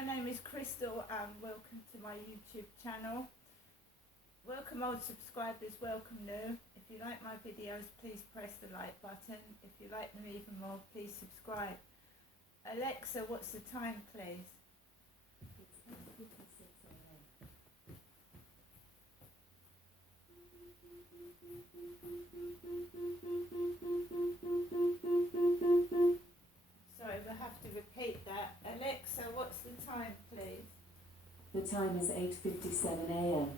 my name is Crystal and welcome to my YouTube channel. Welcome old subscribers, welcome new. If you like my videos, please press the like button. If you like them even more, please subscribe. Alexa, what's the time, please? It's 8:56 a.m. Sorry, we'll have to repeat that. Alexa, what's the time, please? The time is 8:57 a.m.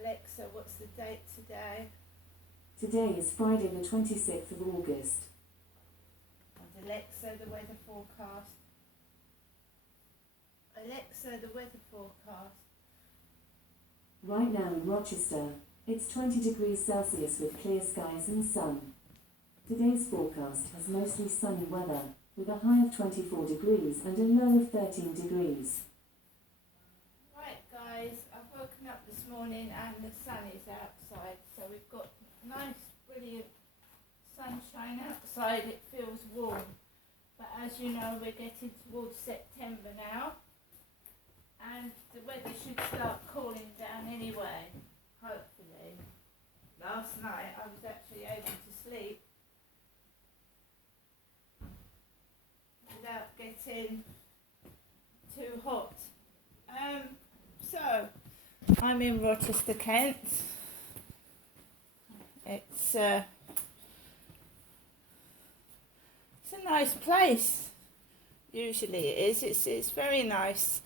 Alexa, what's the date today? Today is Friday the 26th of August. And Alexa, the weather forecast. Alexa, the weather forecast. Right now in Rochester, it's 20 degrees Celsius with clear skies and sun. Today's forecast has mostly sunny weather, with a high of 24 degrees and a low of 13 degrees. Right guys, I've woken up this morning and the sun is outside, so we've got nice brilliant sunshine outside. It feels warm, but as you know, we're getting towards September now and the weather should start cooling down anyway, hopefully. Last night I was actually able to sleep without getting too hot. So I'm in Rochester, Kent. It's a nice place. Usually it is. It's very nice.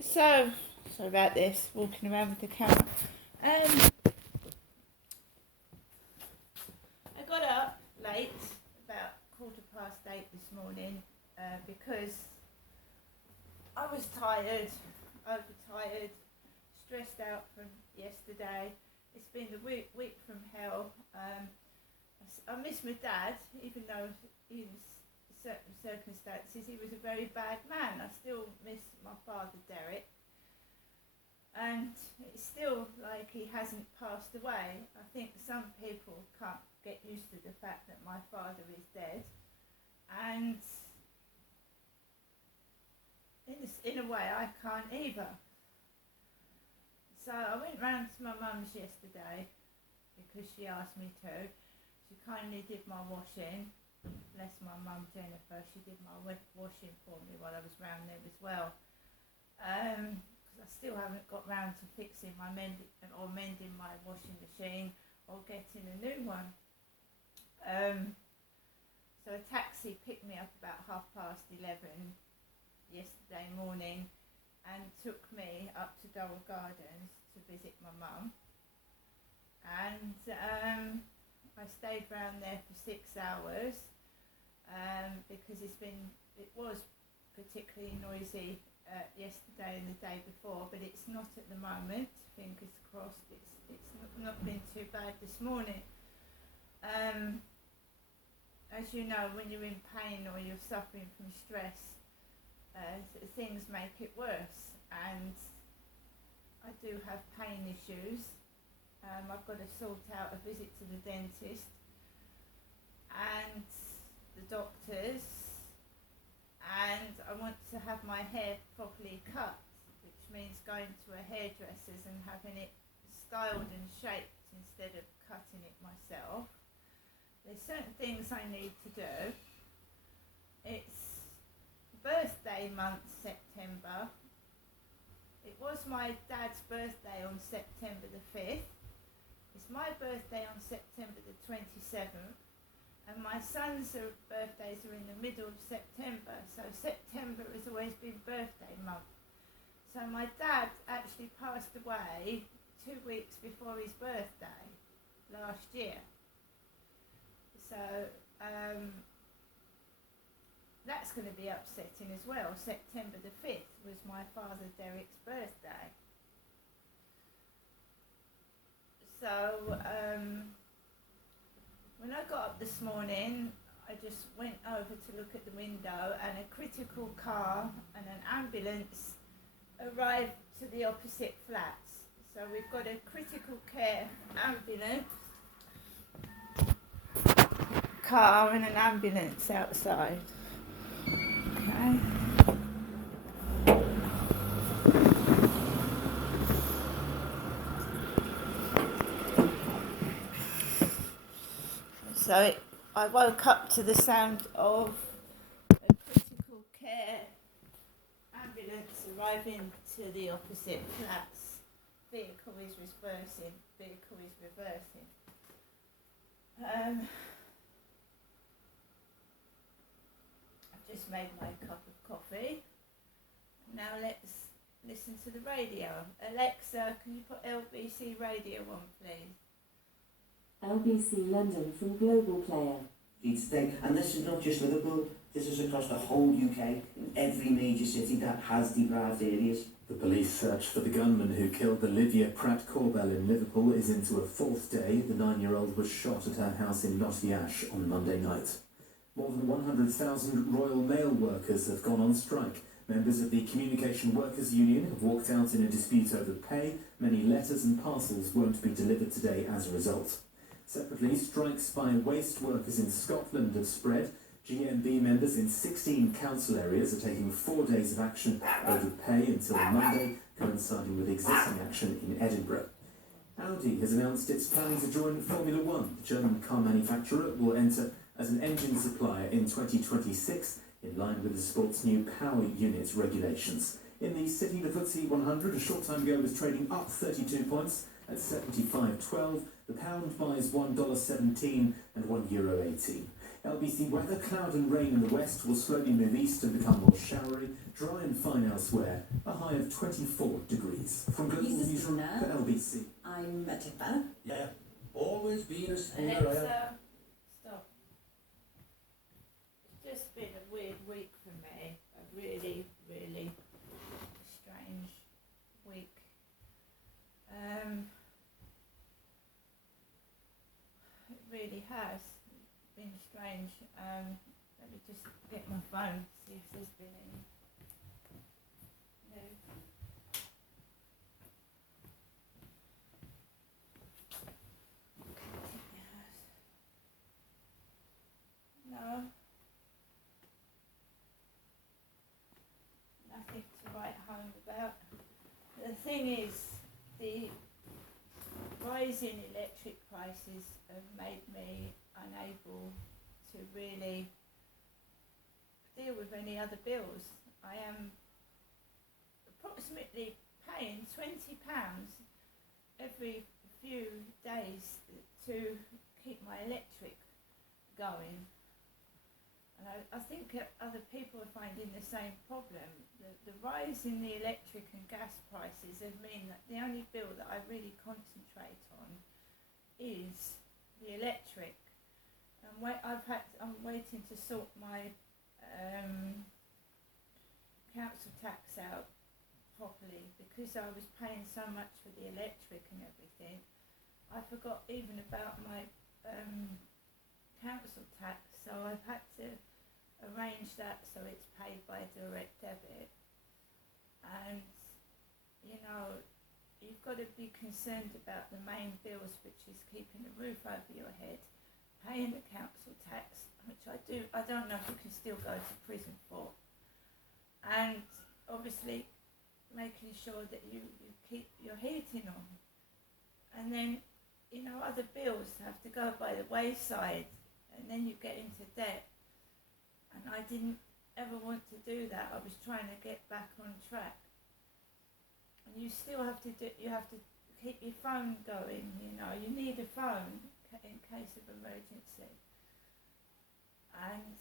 So sorry about this. Walking around with the camera. I got up late, about 8:15 this morning, because I was tired, overtired, stressed out from yesterday. It's been the week from hell. I miss my dad, even though in certain circumstances he was a very bad man. I still miss my father, Derek. And it's still like he hasn't passed away. I think some people can't get used to the fact that my father is dead. And in a way I can't either. So I went round to my mum's yesterday because she asked me to. She kindly did my washing. Bless my mum Jennifer, she did my washing for me while I was round there as well. Because I still haven't got round to fixing my mending my washing machine or getting a new one. So a taxi picked me up about 11:30 yesterday morning and took me up to Durrell Gardens to visit my mum. And I stayed round there for 6 hours because it was particularly noisy yesterday and the day before, but it's not at the moment. Fingers crossed. It's not been too bad this morning. As you know, when you're in pain or you're suffering from stress, things make it worse, and I do have pain issues. I've got to sort out a visit to the dentist and the doctors, and I want to have my hair properly cut, which means going to a hairdresser's and having it styled and shaped instead of cutting it myself. There's certain things I need to do. It's birthday month, September. It was my dad's birthday on September the 5th. It's my birthday on September the 27th. And my son's birthdays are in the middle of September. So September has always been birthday month. So my dad actually passed away 2 weeks before his birthday last year. So that's going to be upsetting as well. September the 5th was my father Derek's birthday. So when I got up this morning, I just went over to look at the window, and a critical car and an ambulance arrived to the opposite flats. So we've got a critical care ambulance car and an ambulance outside. Okay. I woke up to the sound of a critical care ambulance arriving to the opposite flats. Vehicle is reversing. I've just made my cup of coffee. Now let's listen to the radio. Alexa, can you put LBC radio on, please? LBC London from Global Player. Today, and this is not just Liverpool, this is across the whole UK, in every major city that has deprived areas. The police search for the gunman who killed Olivia Pratt-Corbell in Liverpool is into a fourth day. The 9-year-old was shot at her house in Knotty-Ash on Monday night. More than 100,000 Royal Mail workers have gone on strike. Members of the Communication Workers Union have walked out in a dispute over pay. Many letters and parcels won't be delivered today as a result. Separately, strikes by waste workers in Scotland have spread. GMB members in 16 council areas are taking 4 days of action over pay until Monday, coinciding with existing action in Edinburgh. Audi has announced it's planning to join Formula One. The German car manufacturer will enter as an engine supplier in 2026, in line with the sport's new power unit regulations. In the city, the FTSE 100 a short time ago was trading up 32 points at 75.12. The pound buys $1.17 and €1.18. LBC weather: cloud and rain in the west will slowly move east and become more showery, dry and fine elsewhere, a high of 24 degrees. From Global Newsroom for LBC. I'm Matipa. Yeah, always been a singer. Alexa, stop. It's just been a weird week for me. A really, really strange week. It really has been strange. Let me just get my phone, see if there's been any news. No. Nothing to write home about. The thing is, the rise in electric prices have made me unable to really deal with any other bills. I am approximately paying £20 every few days to keep my electric going. And I think other people are finding the same problem. The rise in the electric and gas prices have meant that the only bill that I really concentrate on is the electric. And I'm waiting to sort my council tax out properly, because I was paying so much for the electric and everything. I forgot even about my council tax, so I've had to arrange that so it's paid by direct debit. And you know, you've got to be concerned about the main bills, which is keeping a roof over your head, paying the council tax, which I don't know if you can still go to prison for, and obviously making sure that you keep your heating on. And then, you know, other bills have to go by the wayside, and then you get into debt. And I didn't ever want to do that. I was trying to get back on track. And you still have to keep your phone going, you know. You need a phone in case of emergency. And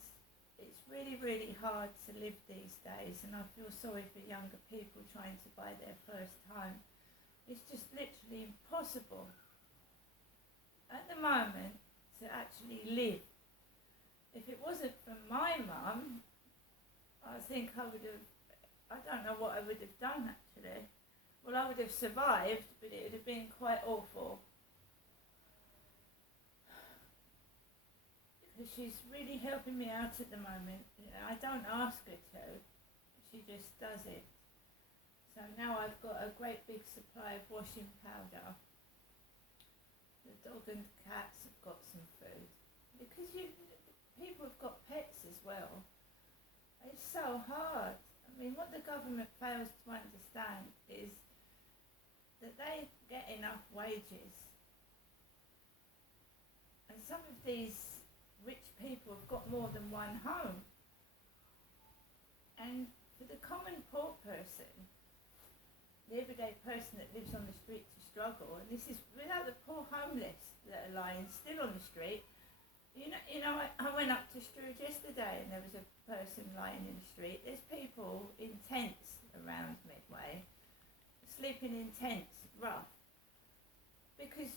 it's really, really hard to live these days, and I feel sorry for younger people trying to buy their first home. It's just literally impossible at the moment to actually live. If it wasn't for my mum, I think I don't know what I would have done actually. Well, I would have survived, but it would have been quite awful. Because she's really helping me out at the moment. I don't ask her to, she just does it. So now I've got a great big supply of washing powder. The dog and cats have got some food. Because people have got pets as well. It's so hard. I mean, what the government fails to understand is that they get enough wages. And some of these rich people have got more than one home. And for the common poor person, the everyday person that lives on the street to struggle, and this is without the poor homeless that are lying still on the street. I went up to Strood yesterday and there was a person lying in the street. There's people in tents around Medway, sleeping in tents, rough, because,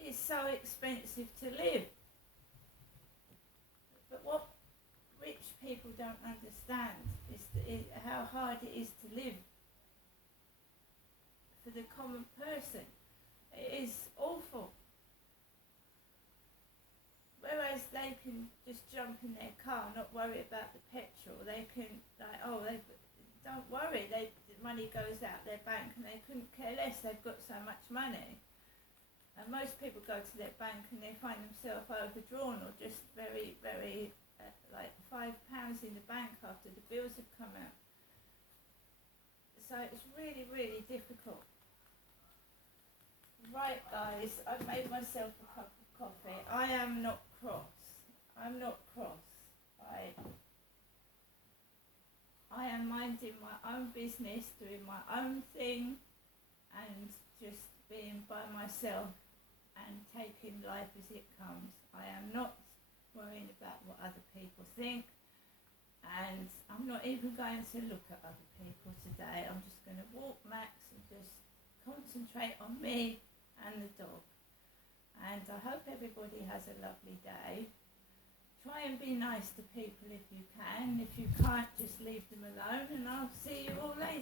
it's so expensive to live. But what rich people don't understand is how hard it is to live for the common person. It is awful. Whereas they can just jump in their car, not worry about the petrol. They can, don't worry. The money goes out their bank and they couldn't care less. They've got so much money. And most people go to their bank and they find themselves overdrawn or just very, very, like £5 in the bank after the bills have come out. So it's really, really difficult. Right, guys, I've made myself a cup of coffee. I am not cross. I'm not cross. I am minding my own business, doing my own thing, and just being by myself and taking life as it comes. I am not worrying about what other people think, and I'm not even going to look at other people today. I'm just going to walk Max and just concentrate on me and the dog. And I hope everybody has a lovely day. Try and be nice to people if you can. If you can't, just leave them alone, and I'll see you all later.